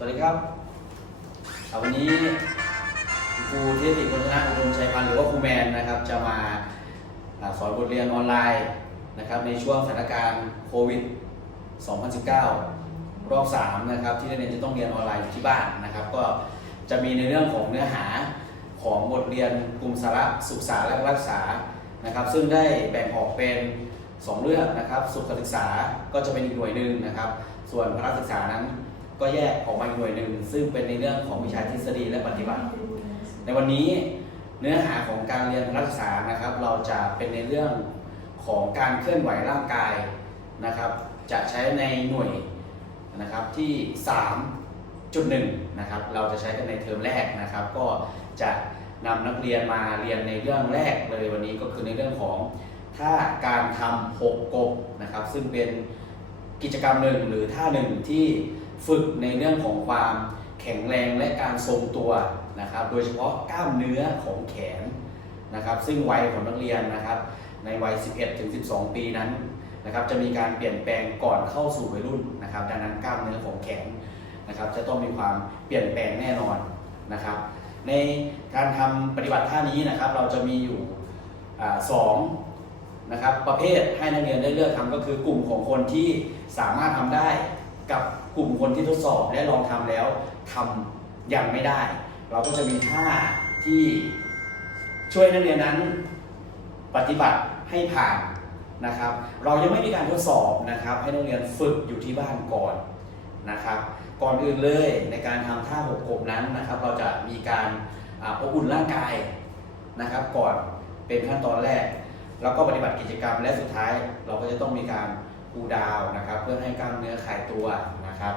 สวัสดีครับอ่าวันนี้ครูเทติวัฒนะอุดมชัยพันธ์หรือว่าครูแมนนะครับ จะมาอสอนบทเรียนออนไลน์นะครับในช่วงสถานการณ์โควิด 2019 รอบ 3 นะครับ ที่นักเรียนจะต้องเรียนออนไลน์อยู่ที่บ้านนะครับ ก็จะมีในเรื่องของเนื้อหาของบทเรียนกลุ่มสาระศึกษาและรักษานะครับ ซึ่งได้แบ่งออกเป็น 2 เรื่องนะครับ สุขศึกษาก็จะเป็นอีกหน่วยหนึ่งนะครับ ส่วนพละศึกษานั้น ก็แยกออกมาอีกหน่วยหนึ่งซึ่งเป็นในเรื่องของวิชาทฤษฎีและปฏิบัติ ในวันนี้เนื้อหาของการเรียนพละศึกษานะครับ เราจะเป็นในเรื่องของการเคลื่อนไหวร่างกายนะครับ จะใช้ในหน่วยนะครับที่ 3.1นะครับเราจะใช้กันในเทอมแรกนะครับ ก็จะนำนักเรียนมาเรียนในเรื่องแรกเลยวันนี้ก็คือในเรื่องของท่าการทำหกกบนะครับ ซึ่งเป็นกิจกรรมหนึ่งหรือท่าหนึ่งที่ ฝึกในเรื่องของความแข็งแรงและการทรงตัวนะครับ โดยเฉพาะกล้ามเนื้อของแขนนะครับ ซึ่งวัยของนักเรียนนะครับ ในวัย 11 ถึง 12 ปีนั้นนะครับ จะมีการเปลี่ยนแปลงก่อนเข้าสู่วัยรุ่นนะครับ ดังนั้นกล้ามเนื้อของแขนนะครับ จะต้องมีความเปลี่ยนแปลงแน่นอนนะครับ ในการทำปฏิบัติท่านี้นะครับ เราจะมีอยู่สองนะครับประเภทให้นักเรียนได้เลือกทำก็คือกลุ่มของคนที่สามารถทำได้กับ กลุ่มคนที่ทดสอบและลองทำแล้วทำยังไม่ได้ เราก็จะมีท่าที่ช่วยนักเรียนนั้นปฏิบัติให้ผ่านนะครับ เรายังไม่มีการทดสอบนะครับ ให้นักเรียนฝึกอยู่ที่บ้านก่อนนะครับ ก่อนอื่นเลยในการทำท่าหกกบนั้นนะครับ เราจะมีการอบอุ่นร่างกายนะครับ ก่อนเป็นขั้นตอนแรก แล้วก็ปฏิบัติกิจกรรมและสุดท้าย เราก็จะต้องมีการคูดาวน์นะครับ เพื่อให้กล้ามเนื้อคลายตัว นะครับ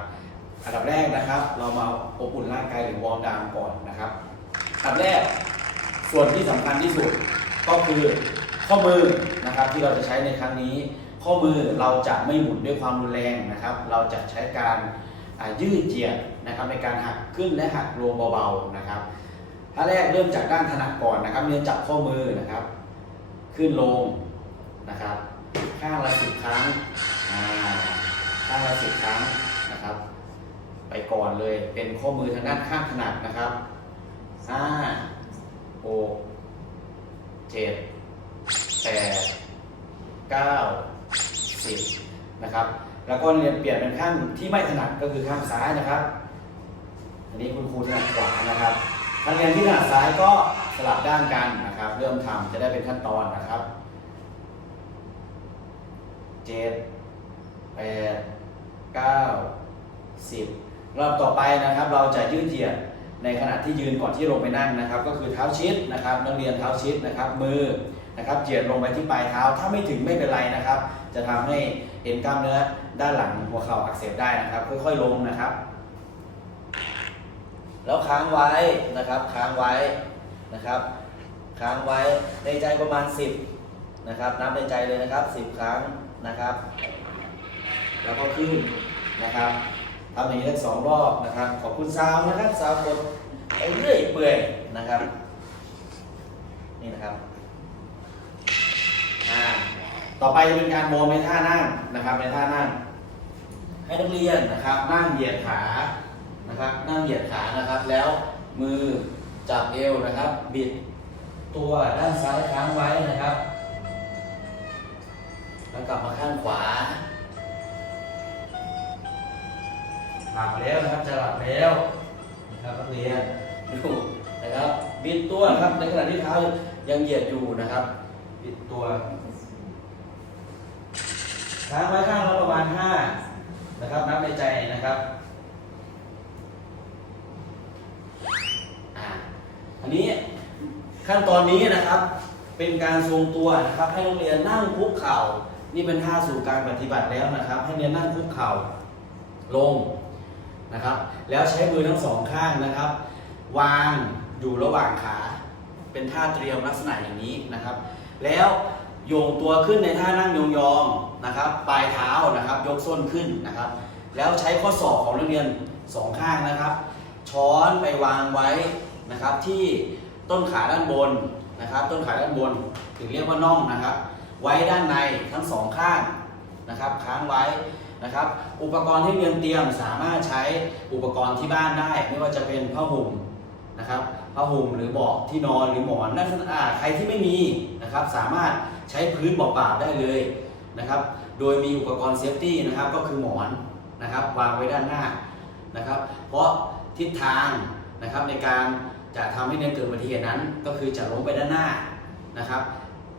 อันดับแรกนะครับ เรามาอบอุ่นร่างกายหรือวอร์มดาวก่อนนะครับ อันดับแรกส่วนที่สำคัญที่สุดก็คือข้อมือนะครับที่เราจะใช้ในครั้งนี้ ข้อมือเราจะไม่หมุนด้วยความรุนแรงนะครับ เราจะใช้การยืดเหยียดนะครับในการหักขึ้นและหักลงเบาๆนะครับท่าแรกเริ่มจากด้านถนัดก่อนนะครับเรียนจับข้อมือนะครับ ขึ้นลงนะครับ ข้างละสิบครั้งข้างละสิบครั้ง นะครับ ไปก่อนเลยเป็นข้อมือทางด้านข้างถนัดนะครับห้าหกเจ็ดแปดเก้าสิบนะครับ แล้วก็เรียนเปลี่ยนเป็นข้างที่ไม่ถนัดก็คือข้างซ้ายนะครับ อันนี้คุณครูถนัดขวานะครับนักเรียนที่ถนัดซ้ายก็สลับด้านกันนะครับ เริ่มทำจะได้เป็นขั้นตอนนะครับเจ็ดแปดเก้า สิบรอบต่อไปนะครับ เราจะยืดเหยียดในขณะที่ยืนก่อนที่ลงไปนั่งนะครับ ก็คือเท้าชิดนะครับ นักเรียนเท้าชิดนะครับ มือนะครับเหยียดลงไปที่ปลายเท้า ถ้าไม่ถึงไม่เป็นไรนะครับ จะทำให้เอ็นกล้ามเนื้อด้านหลังหัวเข่าอักเสบได้นะครับ ค่อยๆลงนะครับ แล้วค้างไว้นะครับ ค้างไว้นะครับ ค้างไว้ในใจประมาณ 10นะครับ นับในใจเลยนะครับ 10 ครั้งนะครับ แล้วก็ขึ้นนะครับ ทำอย่างนี้ทั้งสองรอบนะครับ ขอบคุณซาวนะครับซาวกดเรื่อยเปื่อยนะครับ นี่นะครับอ่าต่อไปจะเป็นการวอร์มในท่านั่งนะครับ ในท่านั่ง ให้นักเรียนนะครับ นั่งเหยียดขานะครับ นั่งเหยียดขานะครับ แล้วมือจับเอวนะครับ บิดตัวด้านซ้ายค้างไว้นะครับ แล้วกลับมาข้างขวา หลับแล้วนะครับจะหลับแล้วนะครับนักเรียนดูนะครับบิดตัวนะครับในขณะที่เท้ายังเหยียดอยู่นะครับบิดตัวค้างไว้ข้างละประมาณห้านะครับนับในใจนะครับอันนี้ขั้นตอนนี้นะครับเป็นการทรงตัวนะครับ ให้นักเรียนนั่งคุกเข่า นี่เป็นท่าสู่การปฏิบัติแล้วนะครับ ให้นักเรียนนั่งคุกเข่าลง นะครับ แล้วใช้มือทั้งสองข้างนะครับ วางอยู่ระหว่างขา เป็นท่าเตรียมลักษณะอย่างนี้นะครับ แล้วโยงตัวขึ้นในท่านั่งยองๆนะครับ ปลายเท้านะครับ ยกส้นขึ้นนะครับ แล้วใช้ข้อศอกของนักเรียนสองข้างนะครับ ช้อนไปวางไว้นะครับที่ต้นขาด้านบนนะครับ ต้นขาด้านบนถึงเรียกว่าน่องนะครับ ไว้ด้านในทั้งสองข้างนะครับ ค้างไว้ นะครับ อุปกรณ์ที่เรียนเตรียมสามารถใช้อุปกรณ์ที่บ้านได้ ไม่ว่าจะเป็นผ้าห่มนะครับผ้าห่มหรือเบาะที่นอนหรือหมอนนั่นอ่าใครที่ไม่มีนะครับสามารถใช้พื้นเปล่าๆได้เลยนะครับ โดยมีอุปกรณ์เซฟตี้นะครับก็คือหมอนนะครับวางไว้ด้านหน้านะครับ เพราะทิศทางนะครับในการจะทำให้เนียนเกิดอุบัติเหตุนั้น ก็คือจะล้มไปด้านหน้านะครับ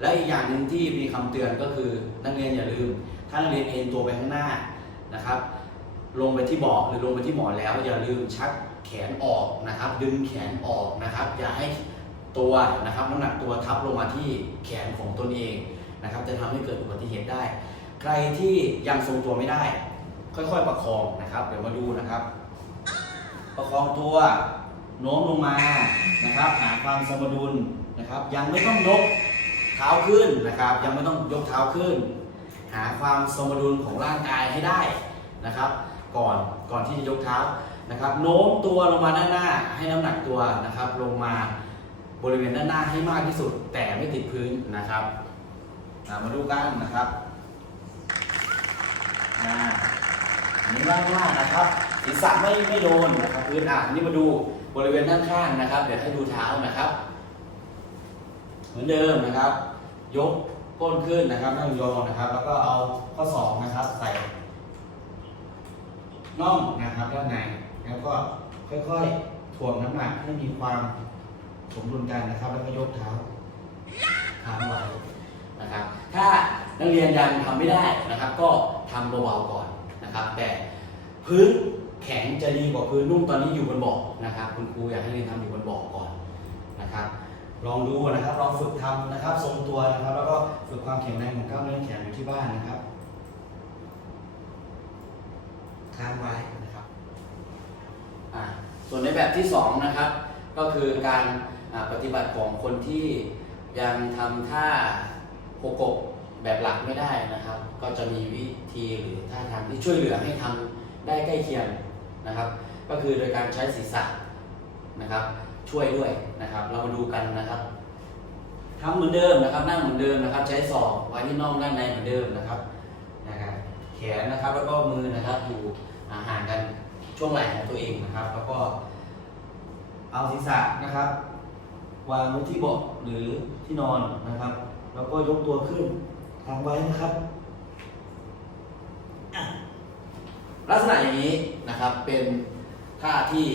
และอีกอย่างหนึ่งที่มีคำเตือนก็คือนักเรียนอย่าลืม ถ้านักเรียนเอนตัวไปข้างหน้า นะครับ ลงไปที่เบาะหรือลงไปที่หมอนแล้วอย่าลืมชักแขนออกนะครับ ดึงแขนออกนะครับ อย่าให้ตัวนะครับน้ำหนักตัวทับลงมาที่แขนของตนเองนะครับ จะทำให้เกิดอุบัติเหตุได้ ใครที่ยังทรงตัวไม่ได้ ค่อยๆประคองนะครับ เดี๋ยวมาดูนะครับ ประคองตัวโน้มลงมานะครับ หาความสมดุลนะครับ ยังไม่ต้องยกเท้าขึ้นนะครับ ยังไม่ต้องยกเท้าขึ้น หาความสมดุลของร่างกายให้ได้นะครับ ก่อนก่อนที่จะยกเท้านะครับ โน้มตัวลงมาด้านหน้าให้น้ำหนักตัวนะครับ ลงมาบริเวณด้านหน้าให้มากที่สุด แต่ไม่ติดพื้นนะครับมาดูกันนะครับอันนี้ด้านหน้านะครับศีรษะไม่ไม่โดนนะครับพื้นอะอันนี้มาดูบริเวณด้านข้างนะครับ เดี๋ยวให้ดูเท้านะครับ เหมือนเดิมนะครับ ยก ก้นขึ้นนะครับนั่งยองนะครับ แล้วก็เอาข้อศอกนะครับ ใส่น่องนะครับด้านในแล้วก็ค่อยๆถ่วงน้ำหนักให้มีความสมดุลกันนะครับ แล้วก็ยกเท้าค้างไว้นะครับ ถ้านักเรียนยังทำไม่ได้นะครับ ก็ทำเบาๆก่อนนะครับ แต่พื้นแข็งจะดีกว่าพื้นนุ่มตอนนี้อยู่บนเบาะนะครับ คุณครูอยากให้เรียนทำอยู่บนเบาะก่อนนะครับ ลองดูนะครับลองฝึกทำนะครับทรงตัวนะครับ แล้วก็ฝึกความแข็งแรงของกล้ามเนื้อแขนอยู่ที่บ้านนะครับค้างไว้นะครับอ่าส่วนในแบบที่สองนะครับ ก็คือการปฏิบัติของคนที่ยังทำท่าโคกบแบบหลักไม่ได้นะครับ ก็จะมีวิธีหรือท่าทางที่ช่วยเหลือให้ทำได้ใกล้เคียงนะครับ ก็คือโดยการใช้ศีรษะนะครับ ช่วยด้วยนะครับ เรามาดูกันนะครับทำเหมือนเดิมนะครับ นั่งเหมือนเดิมนะครับ ใช้ศอกไว้ที่น่องด้านในเหมือนเดิมนะครับนะครับแขนนะครับแล้วก็มือนะครับอยู่อ่าห่างกันช่วงไหล่ของตัวเองนะครับ แล้วก็เอาศีรษะนะครับ วางไว้ที่เบาะหรือที่นอนนะครับ แล้วก็ยกตัวขึ้นทางไว้นะครับลักษณะอย่างนี้นะครับเป็นท่าที่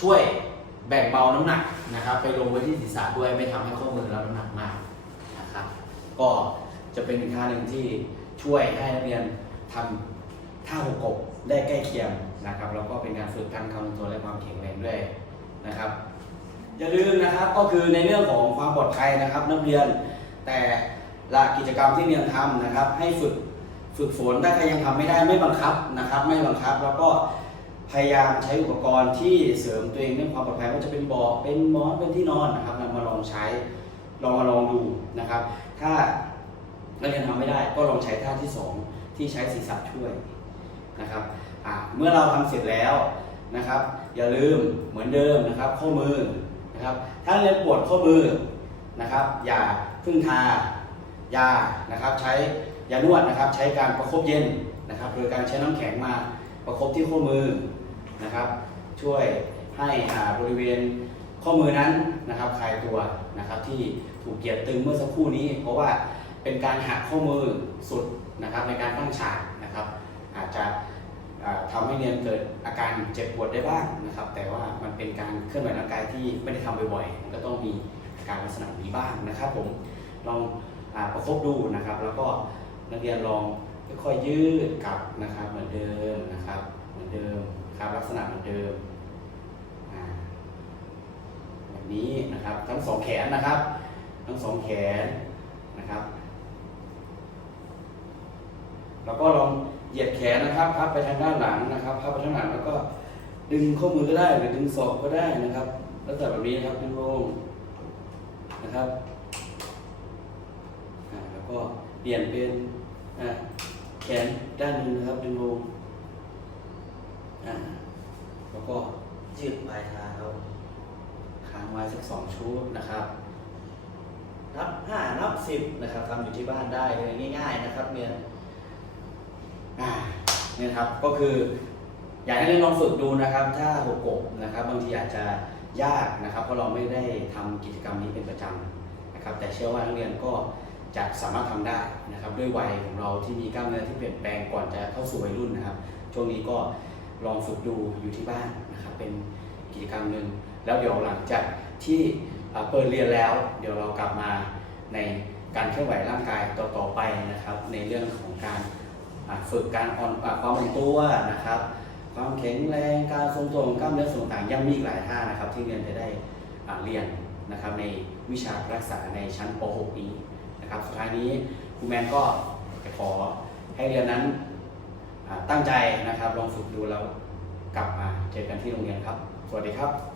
ช่วย แบ่งเบาน้ำหนักนะครับไปลงไว้ที่ศีรษะด้วยไม่ทำให้ข้อมือเราน้ำหนักมากนะครับก็จะเป็นท่าหนึ่งที่ช่วยให้นักเรียนทำท่าหกกบได้ใกล้เคียงนะครับแล้วก็เป็นการฝึกการคำตัวและความแข็งแรงด้วยนะครับ อย่าลืมนะครับก็คือในเรื่องของความปลอดภัยนะครับ นักเรียนแต่ละกิจกรรมที่เรียนทำนะครับ ให้ฝึกฝึกฝนถ้าใครยังทำไม่ได้ไม่บังคับนะครับ ไม่บังคับแล้วก็ พยายามใช้อุปกรณ์ที่เสริมตัวเองเรื่องความปลอดภัยว่าจะเป็นเบาะเป็นหมอนเป็นที่นอนนะครับนำมาลองใช้ลองมาลองดูนะครับ ถ้านักเรียนทำไม่ได้ก็ลองใช้ท่าที่สองที่ใช้ศีรษะช่วยนะครับเมื่อเราทำเสร็จแล้วนะครับ อย่าลืมเหมือนเดิมนะครับ ข้อมือนะครับถ้าเรียนปวดข้อมือนะครับ อย่าพึ่งทายานะครับ ใช้ยานวดนะครับ ใช้การประคบเย็นนะครับ โดยการใช้น้ำแข็งมา ประคบที่ข้อมือนะครับ ช่วยให้อ่าบริเวณข้อมือนั้นนะครับคลายตัวนะครับ ที่ถูกเกียดตึงเมื่อสักครู่นี้ เพราะว่าเป็นการหักข้อมือสุดนะครับ ในการตั้งฉากนะครับ อาจจะอ่าทำให้เรียนเกิดอาการเจ็บปวดได้บ้างนะครับ แต่ว่ามันเป็นการเคลื่อนไหวร่างกายที่ไม่ได้ทำบ่อยๆมันก็ต้องมีอาการลักษณะนี้บ้างนะครับ ผมลองอประคบดูนะครับ แล้วก็นักเรียนลอง ค่อยยืดกลับนะครับเหมือนเดิมนะครับ เหมือนเดิมครับลักษณะเหมือนเดิมอ่าแบบนี้นะครับทั้งสองแขนนะครับ ทั้งสองแขนนะครับ แล้วก็ลองเหยียดแขนนะครับพับไปทางด้านหลังนะครับพับไปทางหลังแล้วก็ดึงข้อมือก็ได้หรือดึงศอกก็ได้นะครับ แล้วแต่แบบนี้นะครับดึงลงนะครับอ่าแล้วก็เปลี่ยนเป็นอ่า แขนด้านหนึ่งนะครับดึงลงอ่าแล้วก็ยืดปลายเท้าค้างไว้สักสองชุดนะครับ นับห้านับสิบนะครับทำอยู่ที่บ้านได้เลยง่าย ๆนะครับเนี่ยอ่าเนี่ยครับก็คืออยากให้เรียนลองฝึกดูนะครับ ถ้าหกกบนะครับ บางทีอาจจะยากนะครับ เพราะเราไม่ได้ทำกิจกรรมนี้เป็นประจำนะครับ แต่เชื่อว่านักเรียนก็ จะสามารถทำได้นะครับด้วยวัยของเราที่มีกล้ามเนื้อที่เปลี่ยนแปลงก่อนจะเข้าสู่วัยรุ่นนะครับ ช่วงนี้ก็ลองฝึกดูอยู่ที่บ้านนะครับเป็นกิจกรรมหนึ่งแล้วเดี๋ยวหลังจากที่เปิดเรียนแล้ว เดี๋ยวเรากลับมาในการเคลื่อนไหวร่างกายต่อๆไปนะครับ ในเรื่องของการฝึกการอ่อนความอ่อนตัวนะครับ ความแข็งแรงการทรงตัวของกล้ามเนื้อส่วนต่างยังมีอีกหลายท่านะครับ ที่เรียนจะได้เรียนนะครับในวิชารักษาในชั้นป .6 นี้ นะครับสุดท้ายนี้ครูแมนก็จะขอให้เรียนนั้นตั้งใจนะครับลองฝึกดูแล้วกลับมาเจอกันที่โรงเรียนครับ สวัสดีครับ